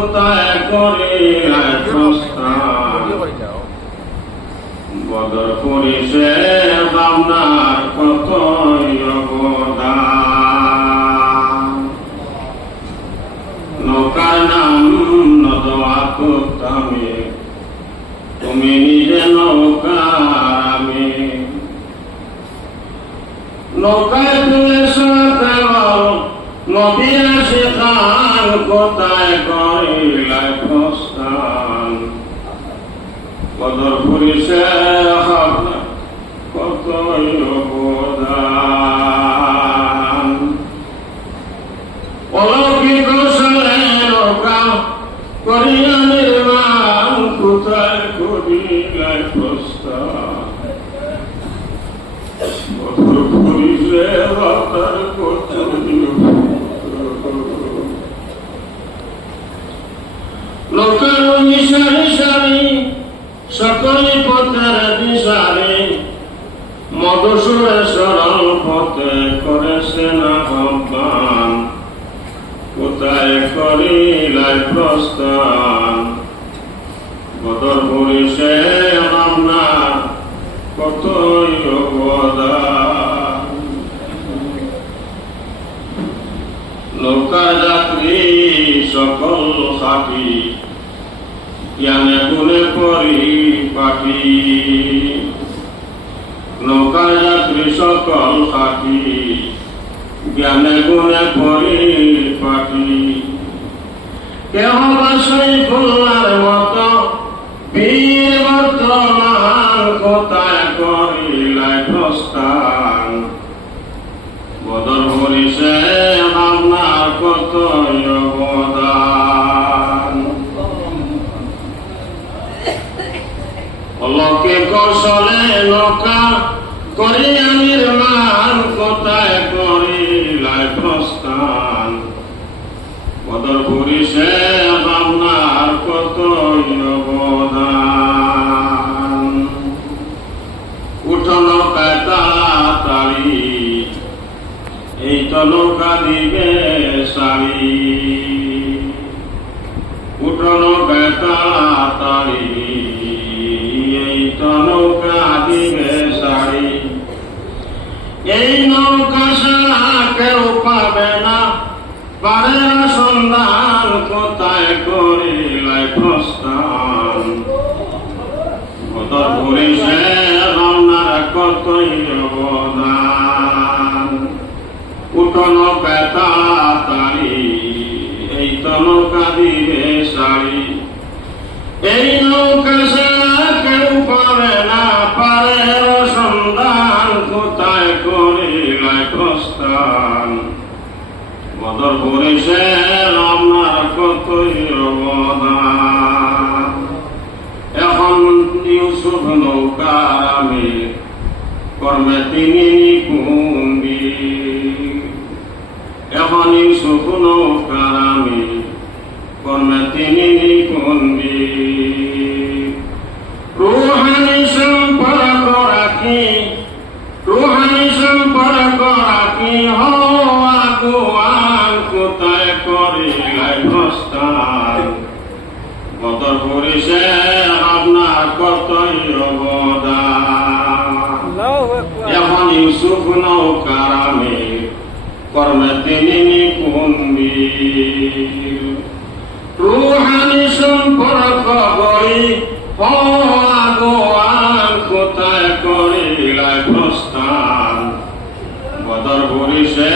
কোথায় করিলাই প্রস্থান বদর করিছে আপনার কতই অবদান নৌকার নাম নদওয়া করতামে তুমি নিজে নৌকার আমি নৌকায় তুলে সাথে নবী আসে খান কোথায় করিলাই প্রস্থান বদর করিছে আপনার কতই অবদান অলৌকিক সালে নৌকা করিয়া নির্মাণ কোথায় করিলাই প্রস্থান বদর করিছে আপনার কতই লোকের মিশারি সারি সকলে পথের দিশারি মধুসূরে সরল পথে করেছে না আহ্বান কোথায় করিলাই প্রস্থান বদর করিছে আপনার কতই অবদান নৌকা যাত্রী সকল খাটি জ্ঞানে গুণে পরিপাটি নৌকা যাত্রী সকল খাটি জ্ঞানে গুণে পরিপাটি কেহ বা শৈফুল্লার মতো বীর বর্তমান কোথায় করিলাই প্রস্থান বদর করিছে আপনার কতই অবদান লোকে কৌশলে নৌকা করিয়া নির্মাণ কোথায় করিলাই প্রস্থান বদর করিছে আপনার কতই অবদান উঠো নৌকায় তাড়াতাড়ি এই তো নৌকা দিবে সারি উঠো নৌকায় তাড়াতাড়ি এই তো নৌকা দিবে সারি এই নৌকা ছাড়া কেউ পাবে না পারের সন্ধান কোথায় করিলাই প্রস্থান বদর করিছে আপনার কতই অবদান উঠো নৌকায় তাড়াতাড়ি এই তো নৌকা দিবে সারি এই নৌকা ছাড়া কেউ পাবে না পারের সন্ধান কোথায় করিলাই প্রস্থান বদর করিছে আপনার কতই অবদান এখন ইউসুফ নৌকার আমি কর্মে তিনি নিকুম্বি এখন ইউসুফ নৌকার আমি কর্মে তিনি নিকুম্বি রুহানি সম্পর্ক রাখি হওয়া গোয়াল কোথায় করিলাই প্রস্থান বদর করিছে আপনার কতই অবদান এখন ইউসুফ নৌকার আমি কর্মে তিনি নিকুম্বি রুহানি সম্পর্ক গড়ি হওয়া গোয়াল কোথায় করিলাই প্রস্থান বদর করিছে